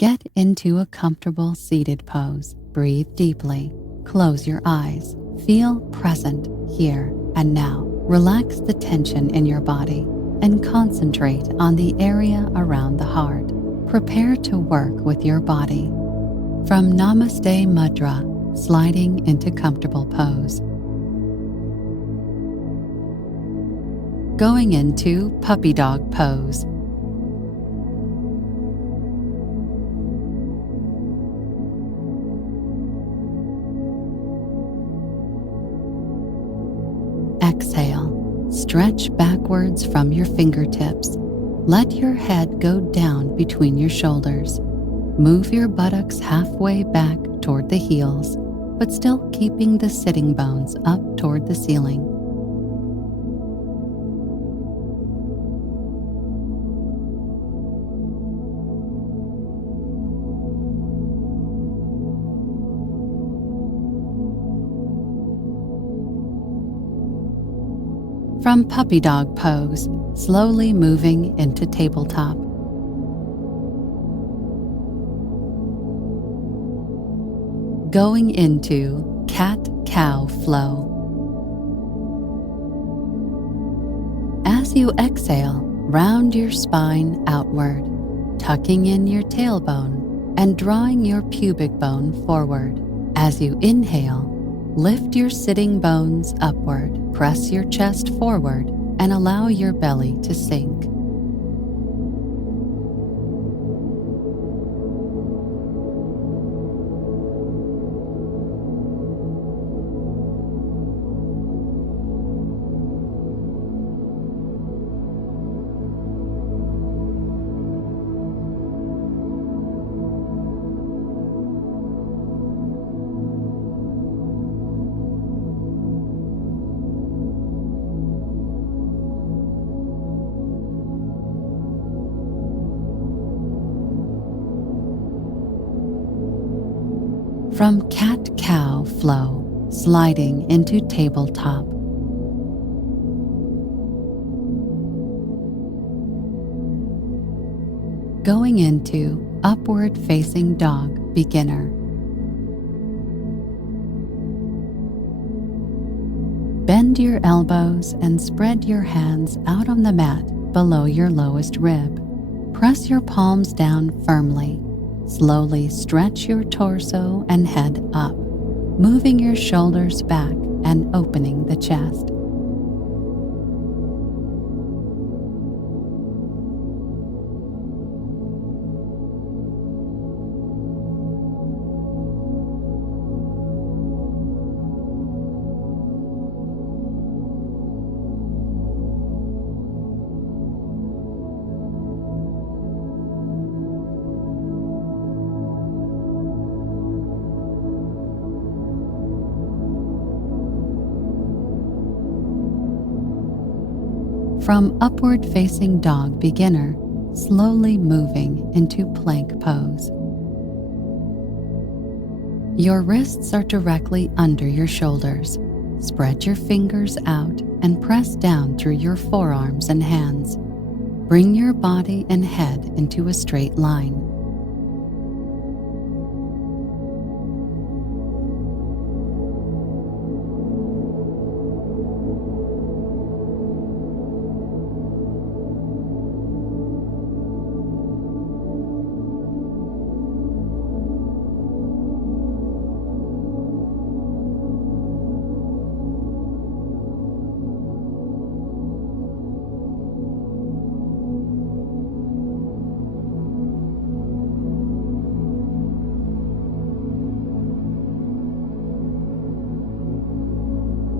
Get into a comfortable seated pose. Breathe deeply. Close your eyes. Feel present here and now. Relax the tension in your body and concentrate on the area around the heart. Prepare to work with your body. From Namaste Mudra, sliding into comfortable pose. Going into puppy dog pose. Exhale. Stretch backwards from your fingertips. Let your head go down between your shoulders. Move your buttocks halfway back toward the heels, but still keeping the sitting bones up toward the ceiling. From puppy dog pose, slowly moving into tabletop. Going into cat-cow flow. As you exhale, round your spine outward, tucking in your tailbone and drawing your pubic bone forward. As you inhale, lift your sitting bones upward, press your chest forward, and allow your belly to sink. From cat-cow flow, sliding into tabletop. Going into upward facing dog beginner. Bend your elbows and spread your hands out on the mat below your lowest rib. Press your palms down firmly. Slowly stretch your torso and head up, moving your shoulders back and opening the chest. From upward facing dog beginner, slowly moving into plank pose. Your wrists are directly under your shoulders. Spread your fingers out and press down through your forearms and hands. Bring your body and head into a straight line.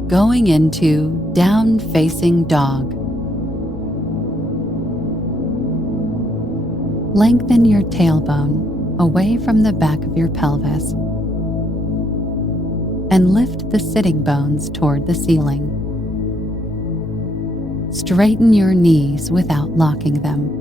Going into down-facing dog. Lengthen your tailbone away from the back of your pelvis and lift the sitting bones toward the ceiling. Straighten your knees without locking them.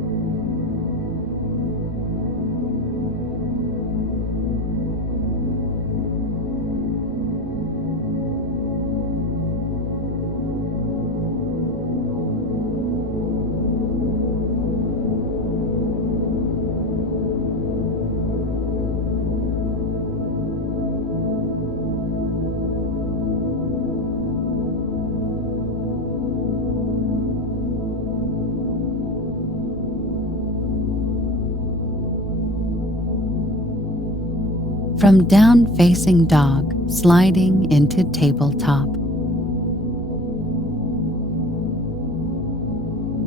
From down facing dog, sliding into tabletop.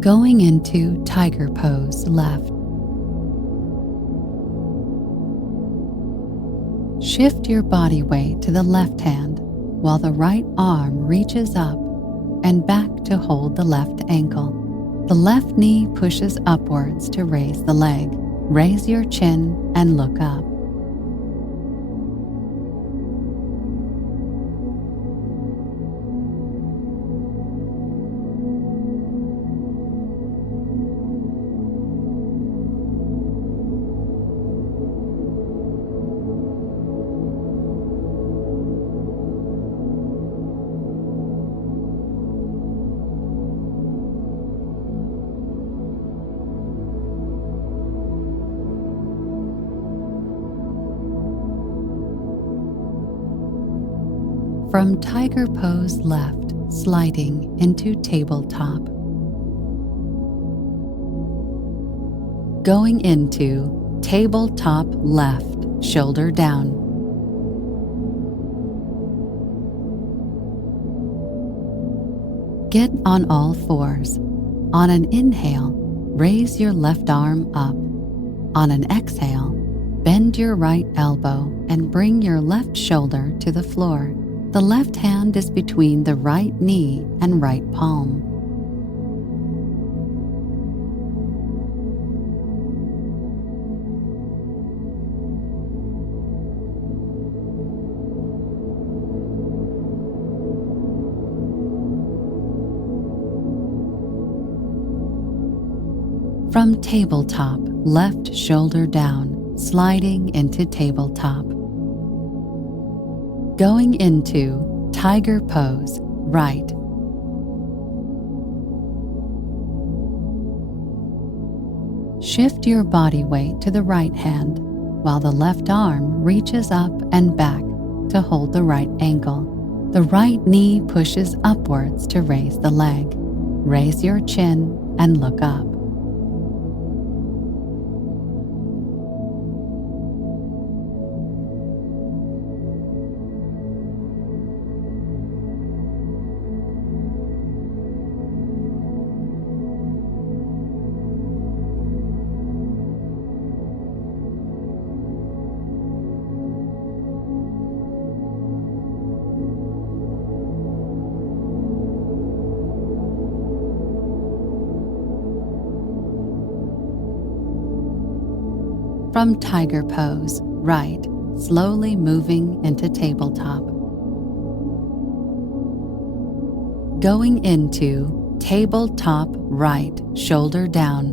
Going into tiger pose left. Shift your body weight to the left hand while the right arm reaches up and back to hold the left ankle. The left knee pushes upwards to raise the leg. Raise your chin and look up. From tiger pose left, sliding into tabletop. Going into tabletop left, shoulder down. Get on all fours. On an inhale, raise your left arm up. On an exhale, bend your right elbow and bring your left shoulder to the floor. The left hand is between the right knee and right palm. From tabletop, left shoulder down, sliding into tabletop. Going into tiger pose, right. Shift your body weight to the right hand while the left arm reaches up and back to hold the right ankle. The right knee pushes upwards to raise the leg. Raise your chin and look up. From tiger pose, right, slowly moving into tabletop. Going into tabletop right, shoulder down.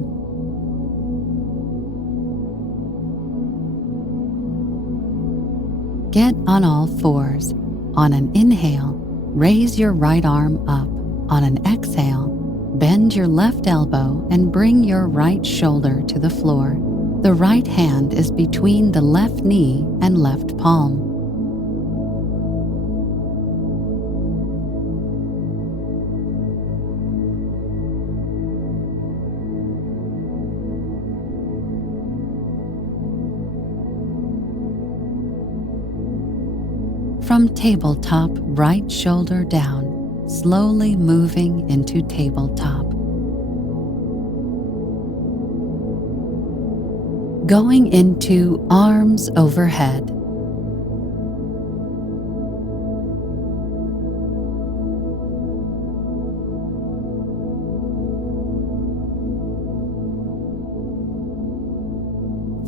Get on all fours. On an inhale, raise your right arm up. On an exhale, bend your left elbow and bring your right shoulder to the floor. The right hand is between the left knee and left palm. From tabletop, right shoulder down, slowly moving into tabletop. Going into arms overhead.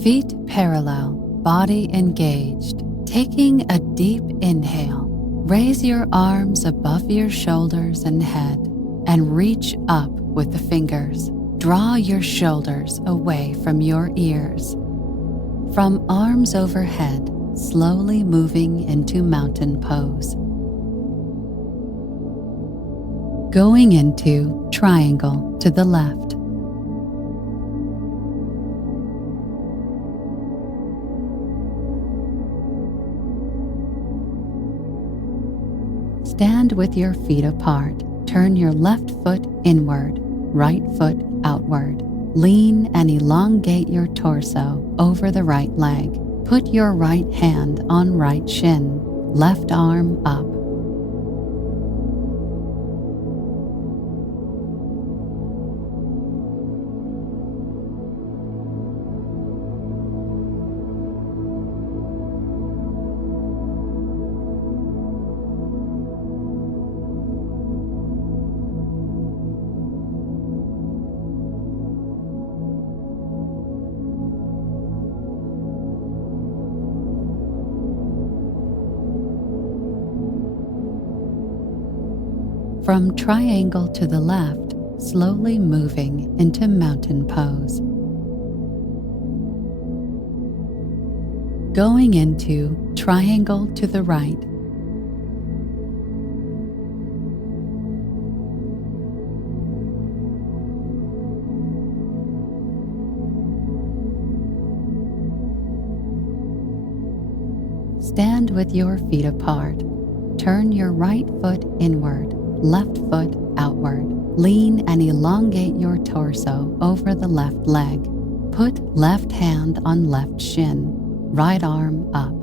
Feet parallel, body engaged. Taking a deep inhale, raise your arms above your shoulders and head and reach up with the fingers. Draw your shoulders away from your ears. From arms overhead, slowly moving into mountain pose. Going into triangle to the left. Stand with your feet apart. Turn your left foot inward, right foot outward. Lean and elongate your torso over the right leg. Put your right hand on right shin, left arm up. From triangle to the left, slowly moving into mountain pose. Going into triangle to the right. Stand with your feet apart. Turn your right foot inward, left foot outward. Lean and elongate your torso over the left leg. Put left hand on left shin, right arm up.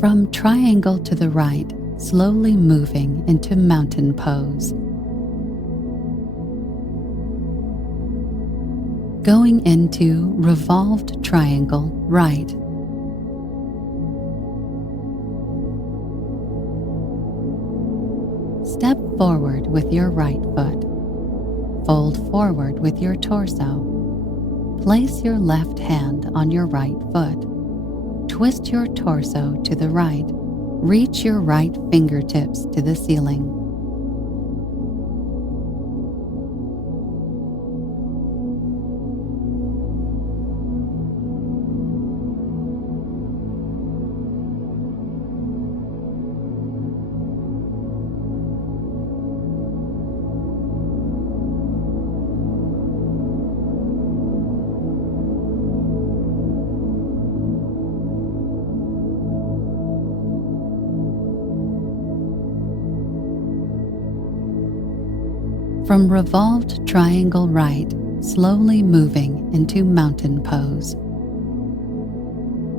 From triangle to the right, slowly moving into mountain pose. Going into revolved triangle right. Step forward with your right foot. Fold forward with your torso. Place your left hand on your right foot. Twist your torso to the right. Reach your right fingertips to the ceiling. From revolved triangle right, slowly moving into mountain pose.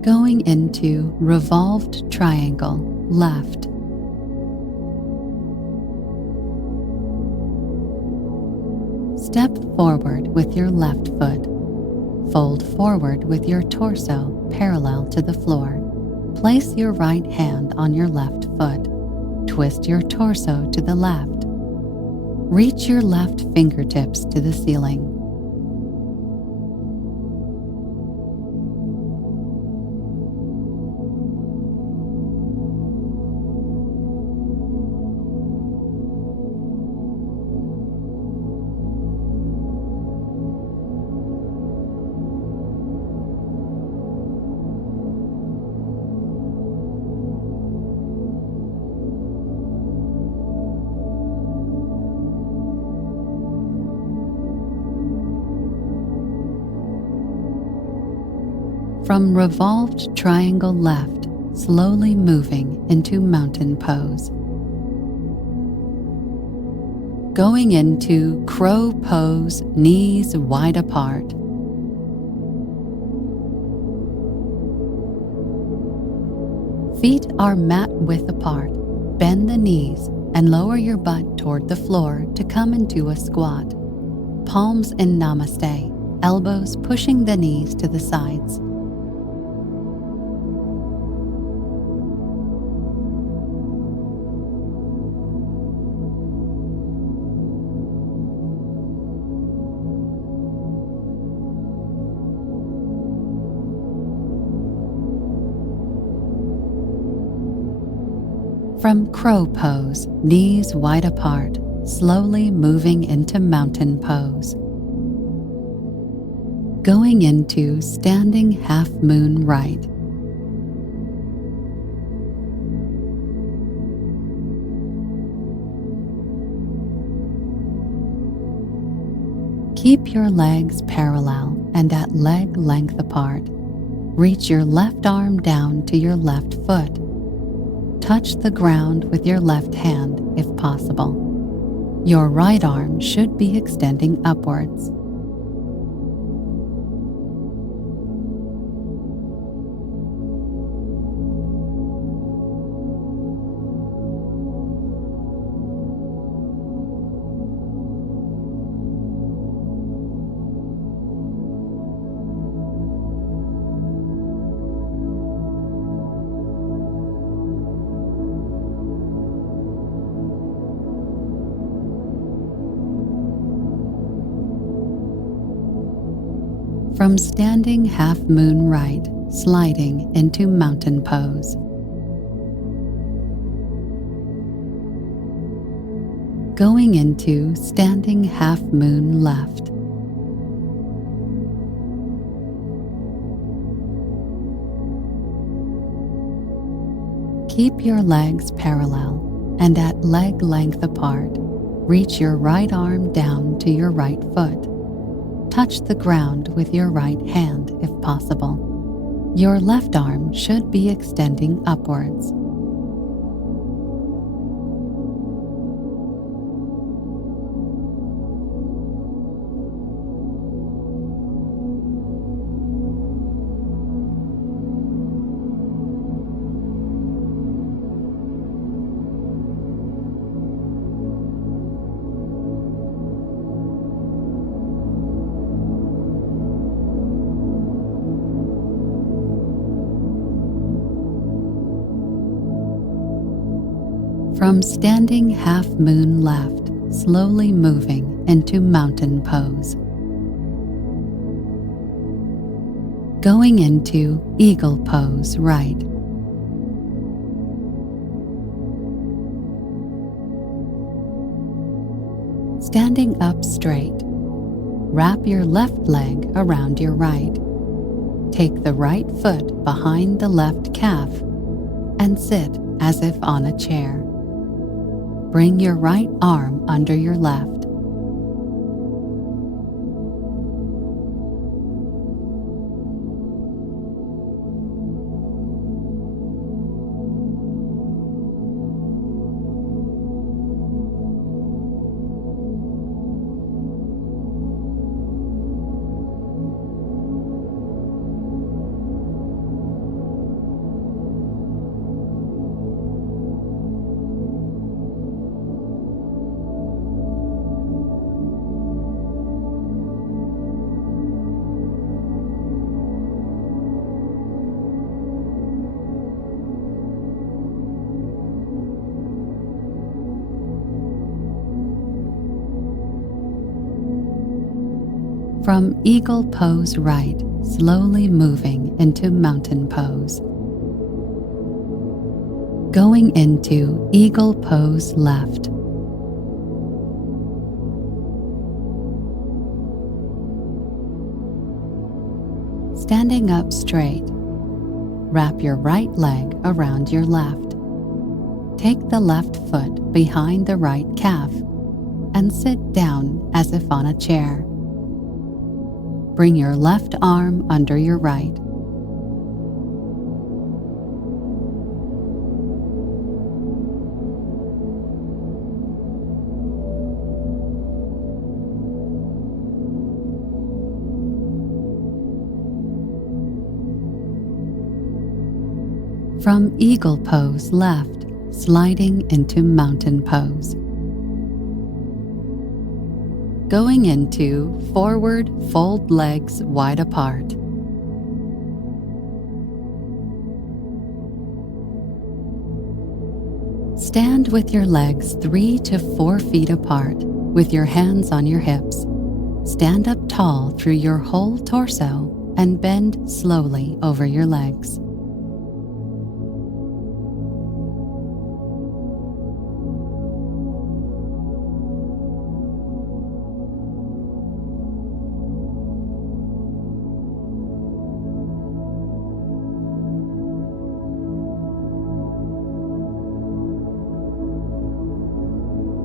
Going into revolved triangle left. Step forward with your left foot. Fold forward with your torso parallel to the floor. Place your right hand on your left foot. Twist your torso to the left. Reach your left fingertips to the ceiling. From revolved triangle left, slowly moving into mountain pose. Going into crow pose, knees wide apart. Feet are mat width apart. Bend the knees and lower your butt toward the floor to come into a squat. Palms in namaste, elbows pushing the knees to the sides. From crow pose, knees wide apart, slowly moving into mountain pose. Going into standing half moon right. Keep your legs parallel and at leg length apart. Reach your left arm down to your left foot. Touch the ground with your left hand if possible. Your right arm should be extending upwards. From standing half moon right, sliding into mountain pose. Going into standing half moon left. Keep your legs parallel and at leg length apart. Reach your right arm down to your right foot. Touch the ground with your right hand if possible. Your left arm should be extending upwards. From standing half moon left, slowly moving into mountain pose. Going into eagle pose right. Standing up straight, wrap your left leg around your right. Take the right foot behind the left calf and sit as if on a chair. Bring your right arm under your left. From eagle pose right, slowly moving into mountain pose. Going into eagle pose left. Standing up straight, wrap your right leg around your left. Take the left foot behind the right calf and sit down as if on a chair. Bring your left arm under your right. From eagle pose left, sliding into mountain pose. Going into forward fold legs wide apart. Stand with your legs 3 to 4 feet apart with your hands on your hips. Stand up tall through your whole torso and bend slowly over your legs.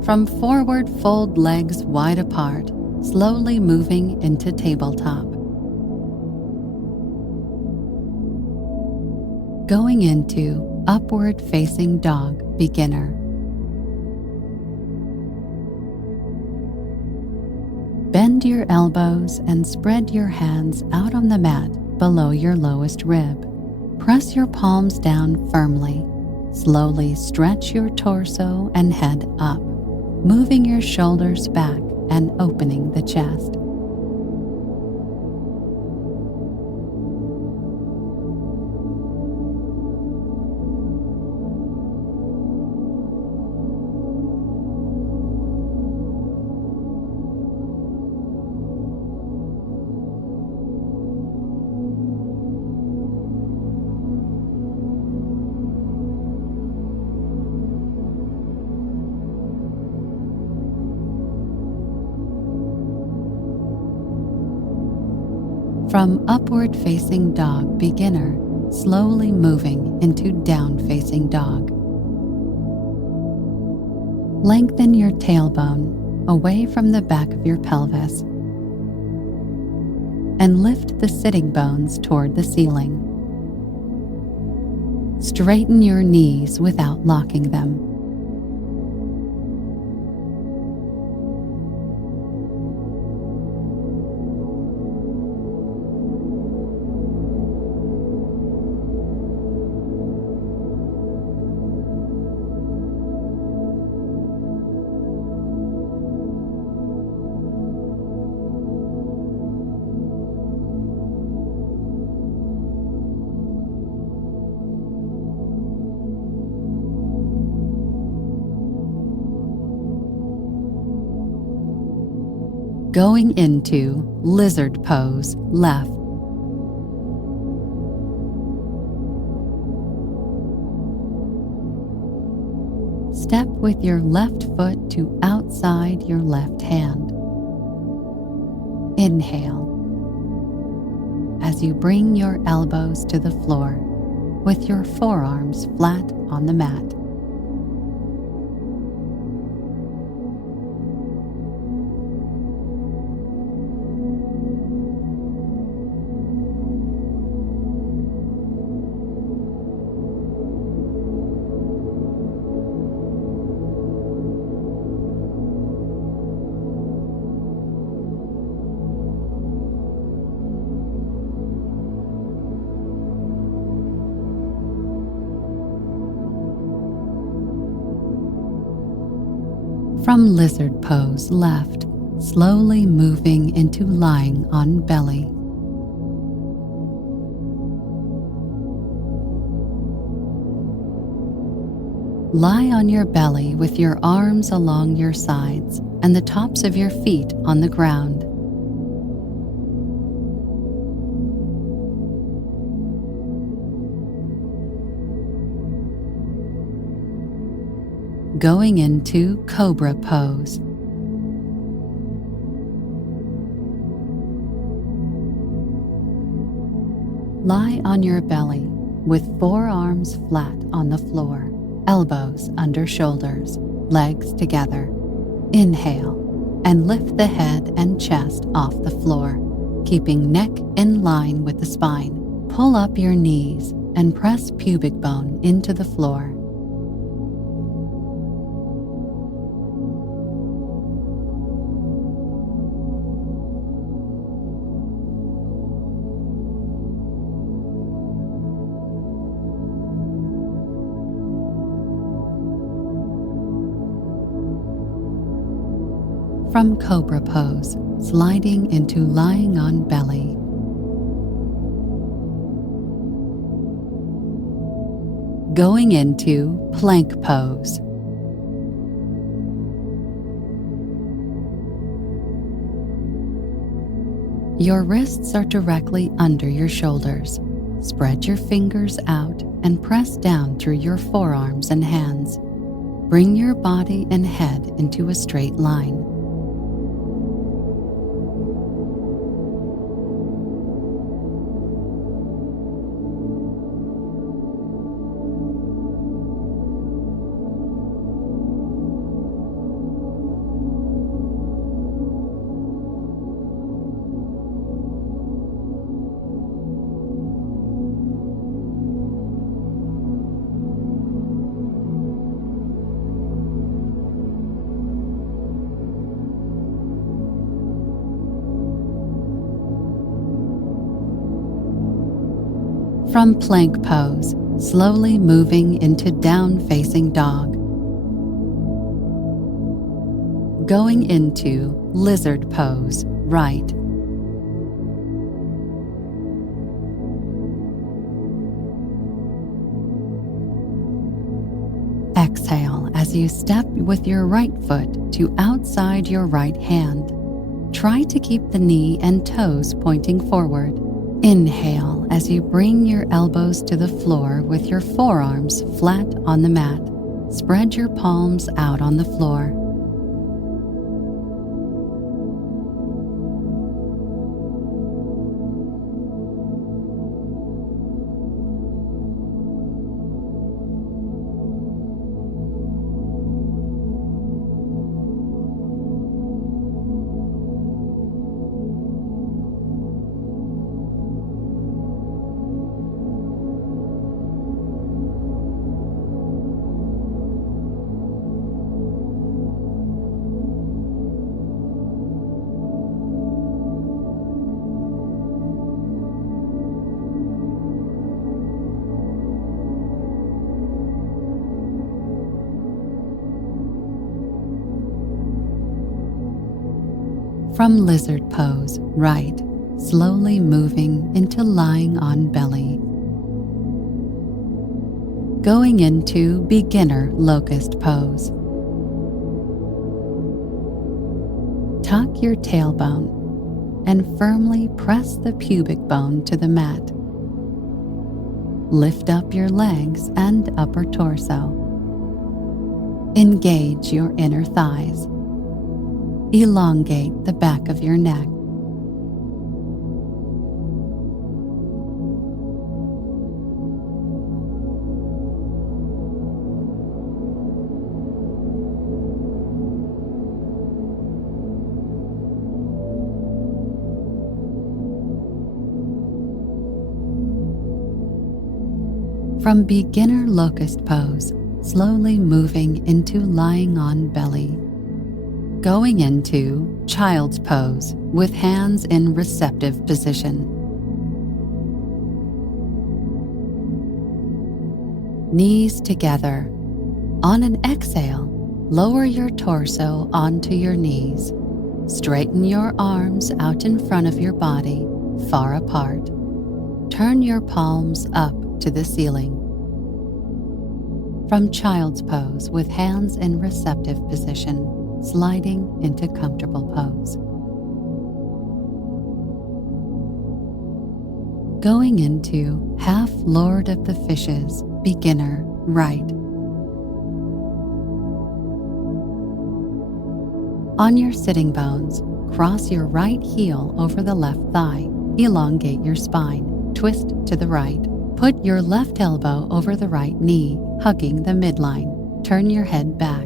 From forward, fold legs wide apart, slowly moving into tabletop. Going into upward facing dog, beginner. Bend your elbows and spread your hands out on the mat below your lowest rib. Press your palms down firmly. Slowly stretch your torso and head up, moving your shoulders back and opening the chest. From upward facing dog, beginner, slowly moving into down facing dog. Lengthen your tailbone away from the back of your pelvis and lift the sitting bones toward the ceiling. Straighten your knees without locking them. Going into lizard pose, left. Step with your left foot to outside your left hand. Inhale as you bring your elbows to the floor with your forearms flat on the mat. From lizard pose, left, slowly moving into lying on belly. Lie on your belly with your arms along your sides and the tops of your feet on the ground. Going into cobra pose. Lie on your belly with forearms flat on the floor, elbows under shoulders, legs together. Inhale and lift the head and chest off the floor, keeping neck in line with the spine. Pull up your knees and press pubic bone into the floor. From cobra pose, sliding into lying on belly. Going into plank pose. Your wrists are directly under your shoulders. Spread your fingers out and press down through your forearms and hands. Bring your body and head into a straight line. From plank pose, slowly moving into down-facing dog. Going into lizard pose, right. Exhale as you step with your right foot to outside your right hand. Try to keep the knee and toes pointing forward. Inhale as you bring your elbows to the floor with your forearms flat on the mat. Spread your palms out on the floor. From lizard pose, right, slowly moving into lying on belly. Going into beginner locust pose. Tuck your tailbone and firmly press the pubic bone to the mat. Lift up your legs and upper torso. Engage your inner thighs. Elongate the back of your neck. From beginner locust pose, slowly moving into lying on belly. Going into child's pose with hands in receptive position. Knees together. On an exhale, lower your torso onto your knees. Straighten your arms out in front of your body, far apart. Turn your palms up to the ceiling. From child's pose with hands in receptive position, sliding into comfortable pose. Going into half Lord of the Fishes, beginner, right. On your sitting bones, cross your right heel over the left thigh. Elongate your spine. Twist to the right. Put your left elbow over the right knee, hugging the midline. Turn your head back.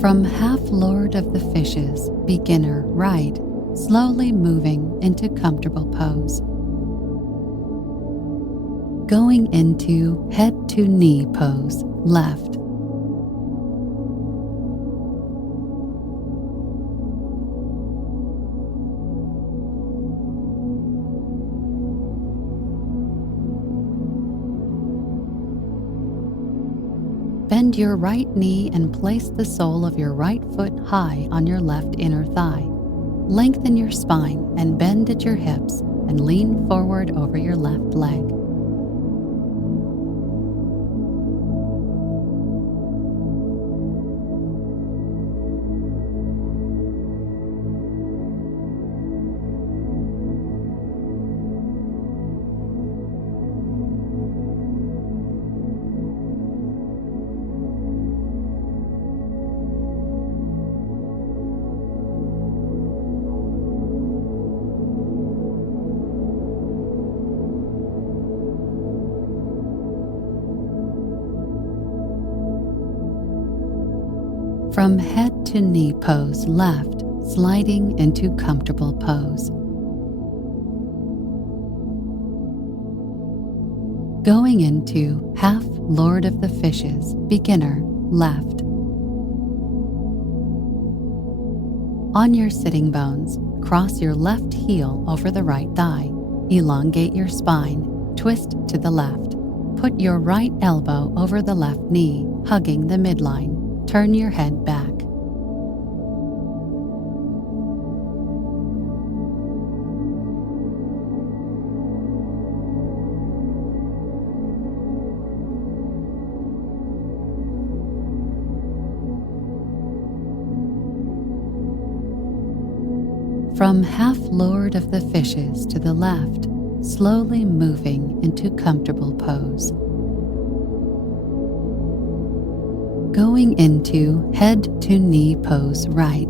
From half Lord of the Fishes, beginner, right, slowly moving into comfortable pose. Going into head to knee pose, left. Bend your right knee and place the sole of your right foot high on your left inner thigh. Lengthen your spine and bend at your hips and lean forward over your left leg. From head to knee pose, left, sliding into comfortable pose. Going into half Lord of the Fishes, beginner, left. On your sitting bones, cross your left heel over the right thigh. Elongate your spine, twist to the left. Put your right elbow over the left knee, hugging the midline. Turn your head back. From half Lord of the Fishes to the left, slowly moving into comfortable pose. Going into head to knee pose right.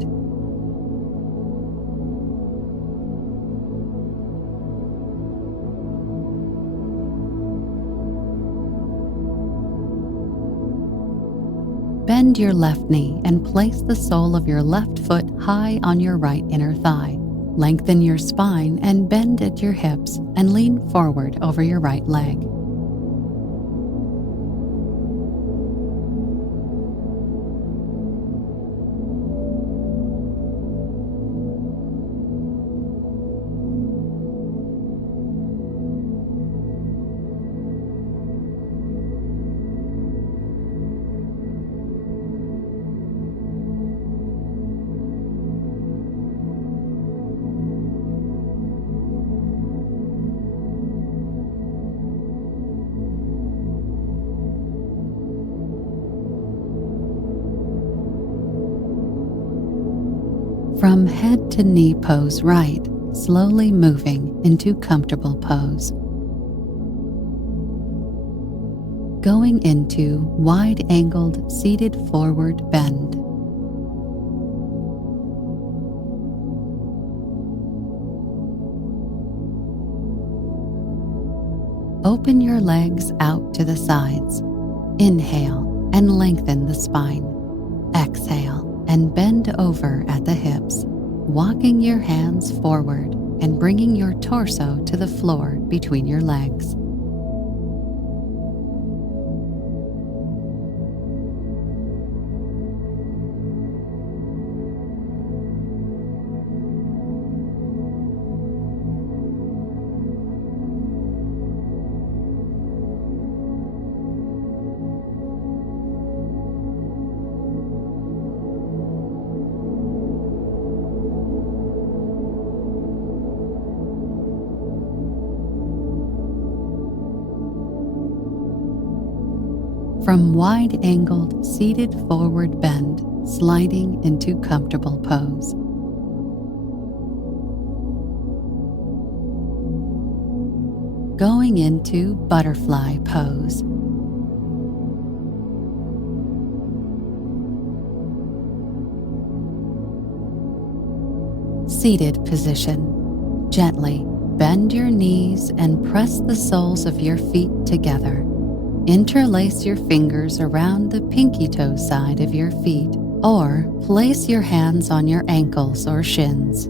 Bend your left knee and place the sole of your left foot high on your right inner thigh. Lengthen your spine and bend at your hips and lean forward over your right leg. From head to knee pose right, slowly moving into comfortable pose. Going into wide-angled seated forward bend. Open your legs out to the sides. Inhale and lengthen the spine. Exhale and bend over at the hips, walking your hands forward and bringing your torso to the floor between your legs. From wide-angled seated forward bend, sliding into comfortable pose. Going into butterfly pose. Seated position. Gently bend your knees and press the soles of your feet together. Interlace your fingers around the pinky toe side of your feet, or place your hands on your ankles or shins.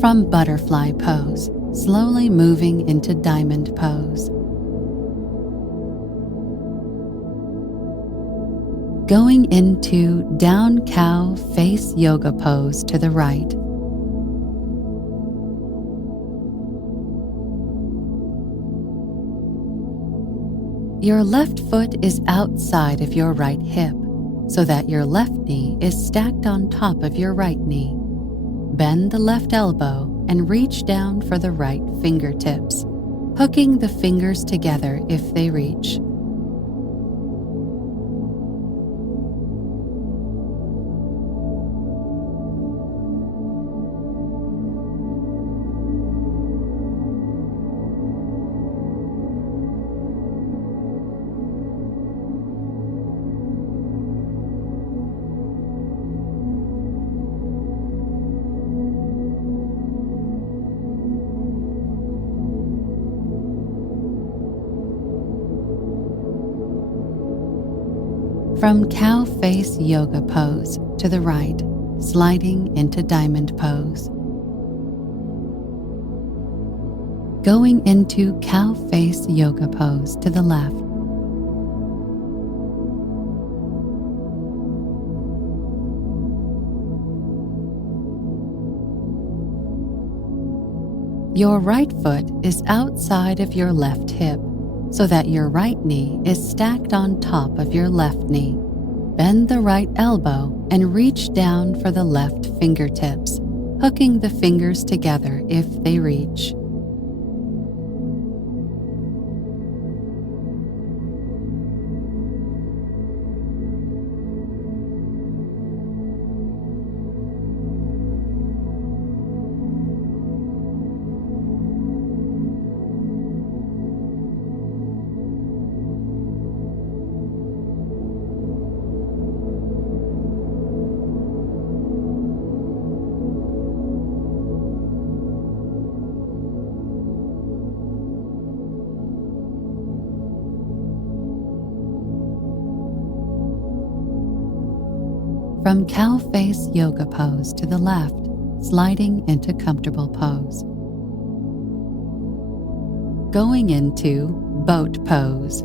From butterfly pose, slowly moving into diamond pose. Going into down cow face yoga pose to the right. Your left foot is outside of your right hip, so that your left knee is stacked on top of your right knee. Bend the left elbow and reach down for the right fingertips, hooking the fingers together if they reach. From cow face yoga pose to the right, sliding into diamond pose. Going into cow face yoga pose to the left. Your right foot is outside of your left hip, so that your right knee is stacked on top of your left knee. Bend the right elbow and reach down for the left fingertips, hooking the fingers together if they reach. From cow face yoga pose to the left, sliding into comfortable pose. Going into boat pose.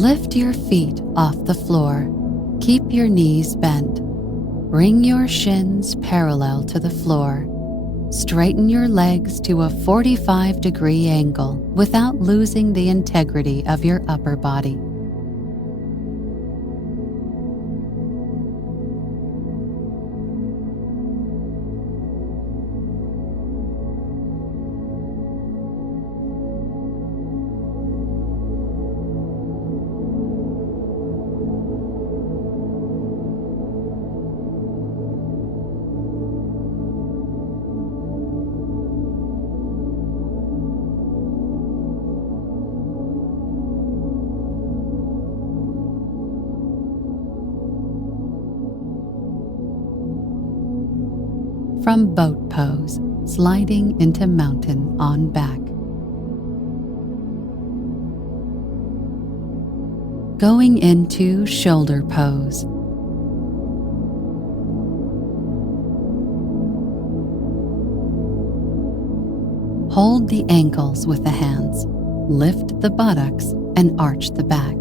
Lift your feet off the floor. Keep your knees bent. Bring your shins parallel to the floor. Straighten your legs to a 45-degree angle without losing the integrity of your upper body. From boat pose, sliding into mountain on back. Going into shoulder pose. Hold the ankles with the hands, lift the buttocks, and arch the back.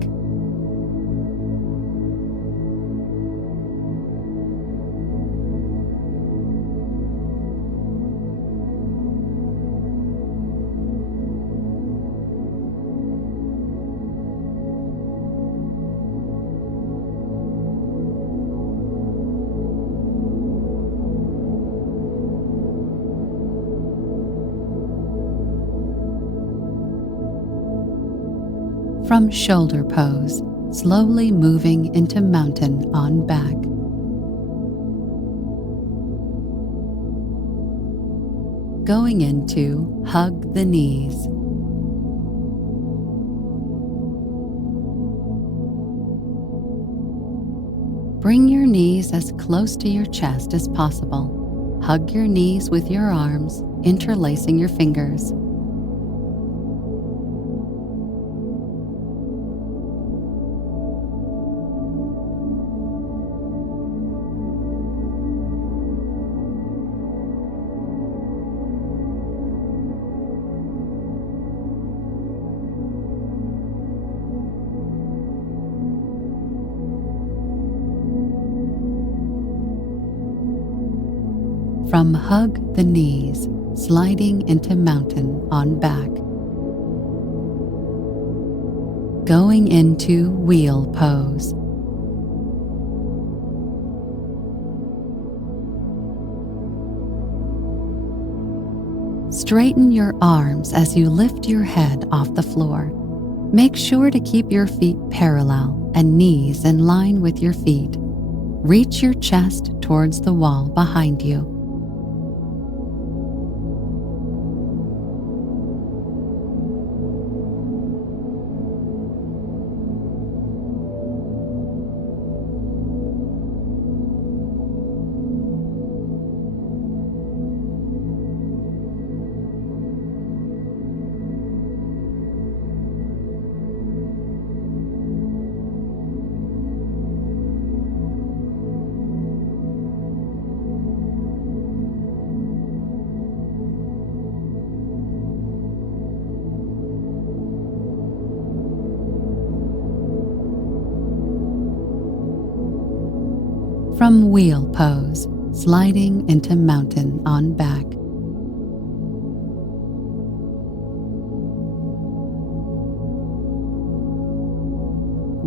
From shoulder pose, slowly moving into mountain on back. Going into hug the knees. Bring your knees as close to your chest as possible. Hug your knees with your arms, interlacing your fingers. From hug the knees, sliding into mountain on back. Going into wheel pose. Straighten your arms as you lift your head off the floor. Make sure to keep your feet parallel and knees in line with your feet. Reach your chest towards the wall behind you. From wheel pose, sliding into mountain on back.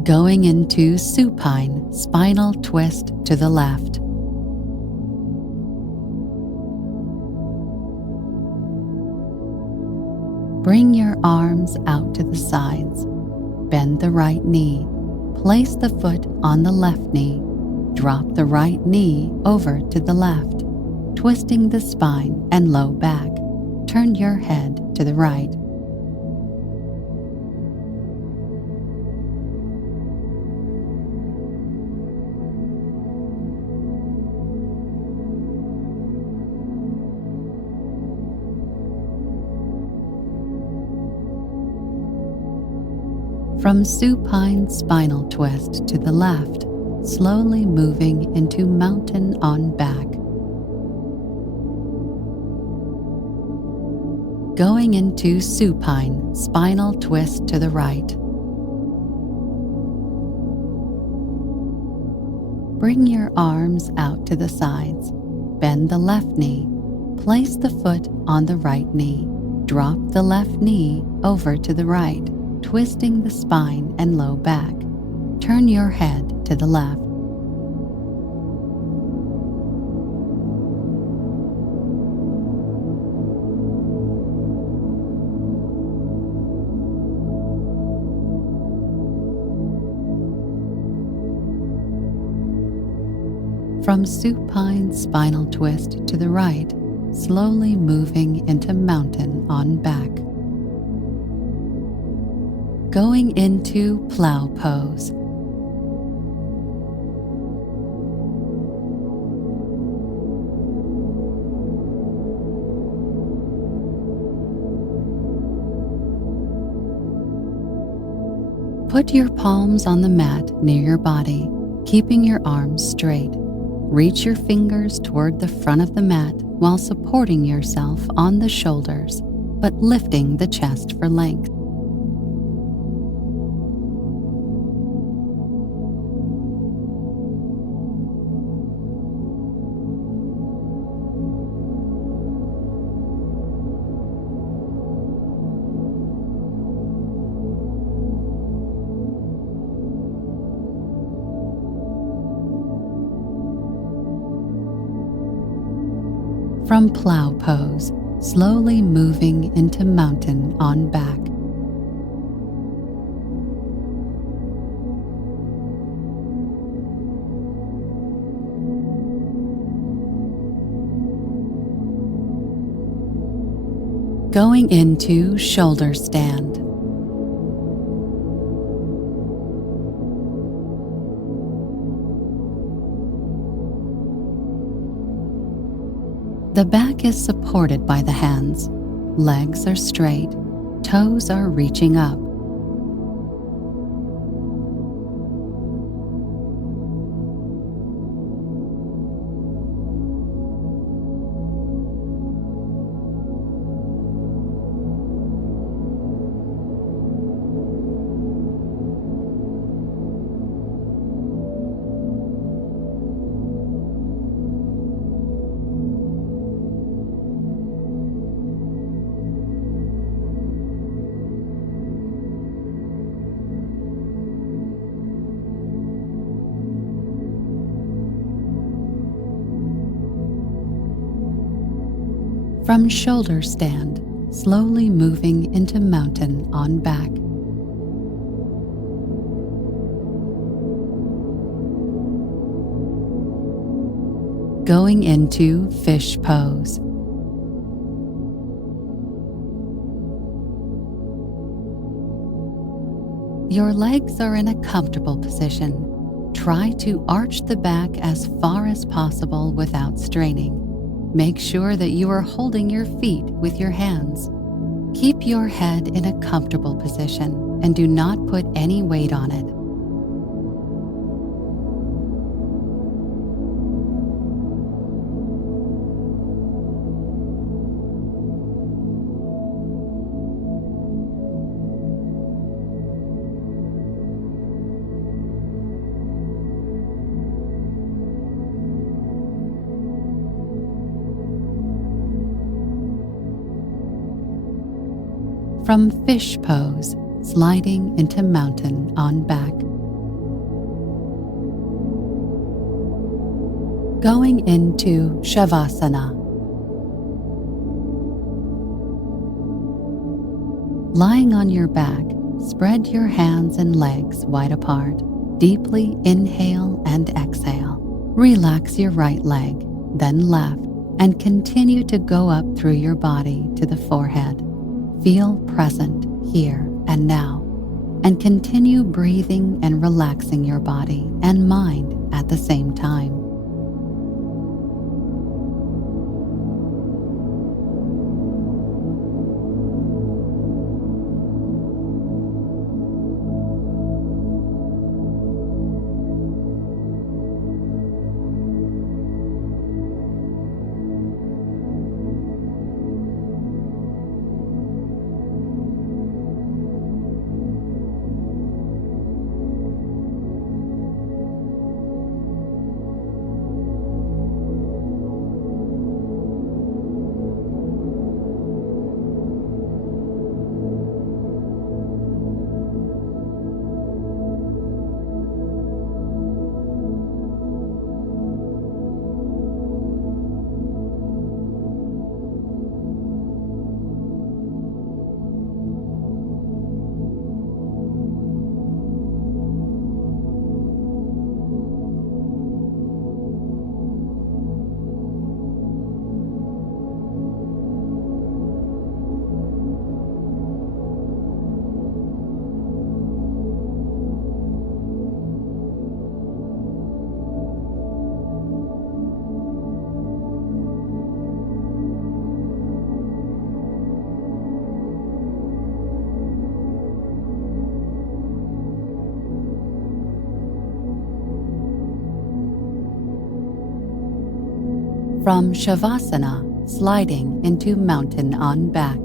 Going into supine, spinal twist to the left. Bring your arms out to the sides. Bend the right knee. Place the foot on the left knee. Drop the right knee over to the left, twisting the spine and low back. Turn your head to the right. From supine spinal twist to the left, slowly moving into mountain on back. Going into supine spinal twist to the right. Bring your arms out to the sides. Bend the left knee. Place the foot on the right knee. Drop the left knee over to the right, twisting the spine and low back. Turn your head to the left. From supine spinal twist to the right, slowly moving into mountain on back. Going into plow pose. Put your palms on the mat near your body, keeping your arms straight. Reach your fingers toward the front of the mat while supporting yourself on the shoulders, but lifting the chest for length. From plow pose, slowly moving into mountain on back. Going into shoulder stand. The back is supported by the hands. Legs are straight. Toes are reaching up. From shoulder stand, slowly moving into mountain on back. Going into fish pose. Your legs are in a comfortable position. Try to arch the back as far as possible without straining. Make sure that you are holding your feet with your hands. Keep your head in a comfortable position and do not put any weight on it. From fish pose, sliding into mountain on back. Going into Shavasana. Lying on your back, spread your hands and legs wide apart. Deeply inhale and exhale. Relax your right leg, then left, and continue to go up through your body to the forehead. Feel present here and now, and continue breathing and relaxing your body and mind at the same time. From Shavasana, sliding into mountain on back.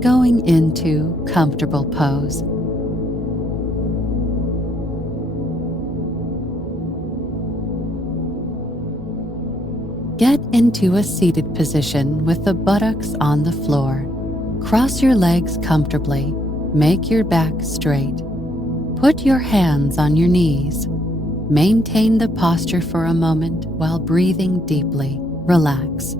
Going into comfortable pose. Get into a seated position with the buttocks on the floor. Cross your legs comfortably. Make your back straight. Put your hands on your knees. Maintain the posture for a moment while breathing deeply. Relax.